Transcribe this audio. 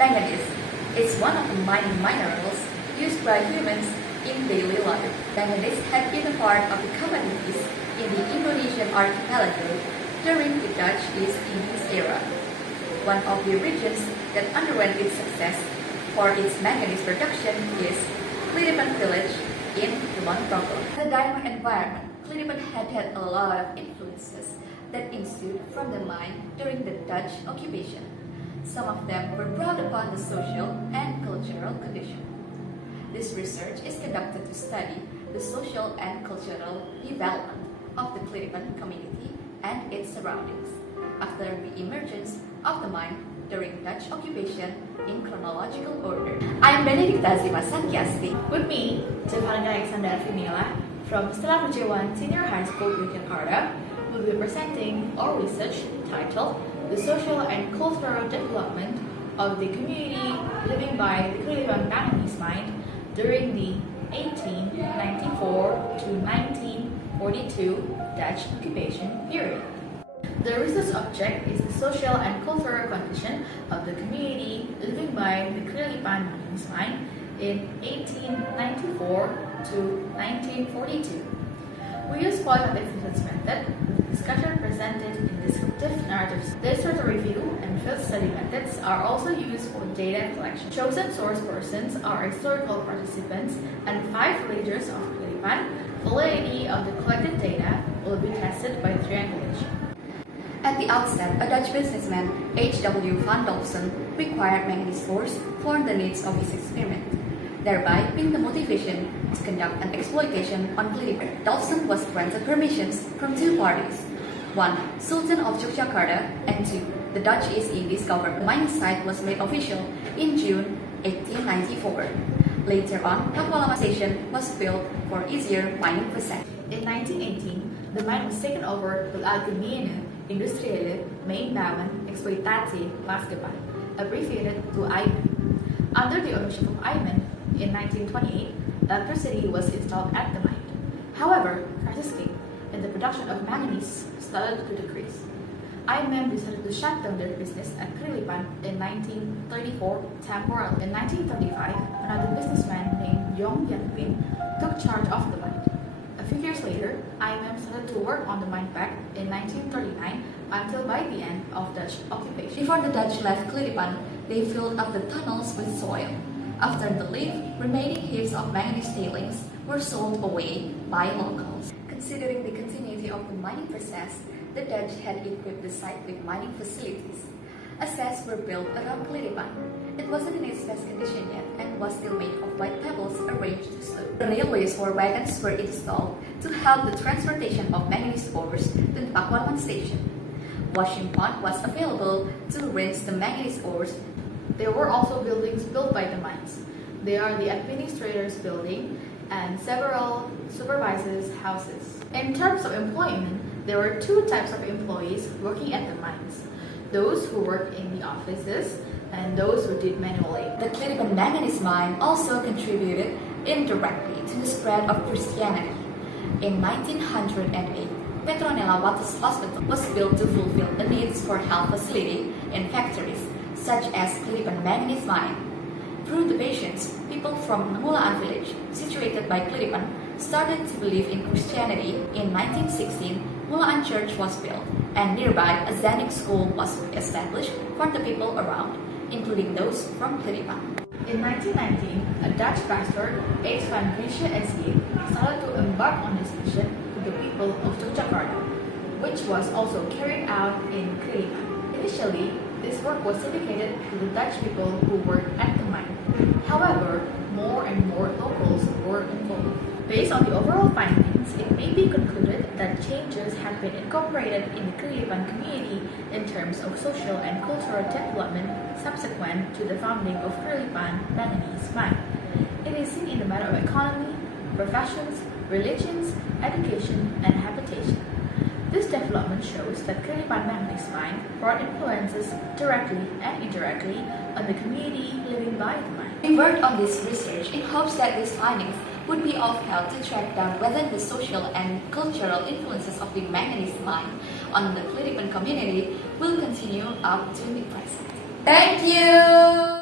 Manganese is one of the mining minerals used by humans in daily life. Manganese had been a part of the commodities in the Indonesian archipelago during the Dutch East Indies era. One of the regions that underwent its success for its manganese production is Kliripan Village in Lomba. The diamond environment, Kliripan had a lot of influences that ensued from the mine during the Dutch occupation. Some of them were brought upon the social and cultural condition. This research is conducted to study the social and cultural development of the Kliripan community and its surroundings after the emergence of the mine during Dutch occupation in chronological order. I am Azima With me, Lexandra from Stella Duce 1 Senior High School Yogyakarta will be presenting our research titled The Social and Cultural Development of the Community Living by the Kliripan Manganese Mine during the 1894 to 1942 Dutch occupation period. The research object is the social and cultural condition of the community living by the Kliripan Manganese Mine in 1894 to 1942. We use qualitative research method with discussion presented in descriptive narratives. Data review and field study methods are also used for data collection. Chosen source persons are historical participants and 5 villagers of Kliripan. Validity of the collected data will be tested by triangulation. At the outset, a Dutch businessman, H.W. van Dolphin, required manganese ores for the needs of his experiment, thereby being the motivation to conduct an exploitation on Kliripan. Dolphin was granted permissions from 2 parties: 1. Sultan of Yogyakarta, and 2. The Dutch East Indies government. The mining site was made official in June 1894. Later on, Pakualaman Station was built for easier mining process. In 1918, the mine was taken over by Algemene Industriële Mijnbouwen Exploitatie Maatschappij, abbreviated to IMEM. Under the ownership of IMEM, in 1928, electricity was installed at the mine. However, crisis came, and the production of manganese started to decrease. IMEM decided to shut down their business at Kliripan in 1934 temporarily. In 1935, another businessman named Young Scientists took charge of the mine. A few years later, IMEM started to work on the mine back in 1939 until by the end of Dutch occupation. Before the Dutch left Kliripan, they filled up the tunnels with soil. After the leave, remaining heaps of manganese tailings were sold away by locals. Considering the continuity of the mining process, the Dutch had equipped the site with mining facilities. Assets were built around Kliripan. It wasn't in its best condition yet and was still made of white pebbles arranged to slope. Railways or wagons were installed to help the transportation of manganese ores to the Pakualaman Station. Washing pond was available to rinse the manganese ores. There were also buildings built by the mines. They are the administrator's building and several supervisors' houses. In terms of employment, there were 2 types of employees working at the mines: those who worked in the offices and those who did manual labor. The Kliripan Manganese Mine also contributed indirectly to the spread of Christianity. In 1908, Petronella Waters Hospital was built to fulfill the needs for health facility in factories such as Kliripan Manganese Mine. Through the patients, people from Manganese Village, situated by Kliripan, started to believe in Christianity. In 1916, Manganese Church was built, and nearby a Zenic school was established for the people around, including those from Kliripan. In 1919, a Dutch pastor, H. van Duce SE, started to embark on this mission to the people of Yogyakarta, which was also carried out in Kliripan. Initially, this work was dedicated to the Dutch people who worked at the mine. However, more and more locals were involved. Based on the overall findings, it may be concluded that changes have been incorporated in the Kliripan community in terms of social and cultural development subsequent to the founding of Kliripan Manganese Mine. It is seen in the matter of economy, professions, religions, education, and habitation. This development shows that Kliripan Manganese Mine brought influences directly and indirectly on the community living by the mine. We worked on this research in hopes that these findings would be of help to track down whether the social and cultural influences of the manganese mine on the Kliripan community will continue up to the present. Thank you!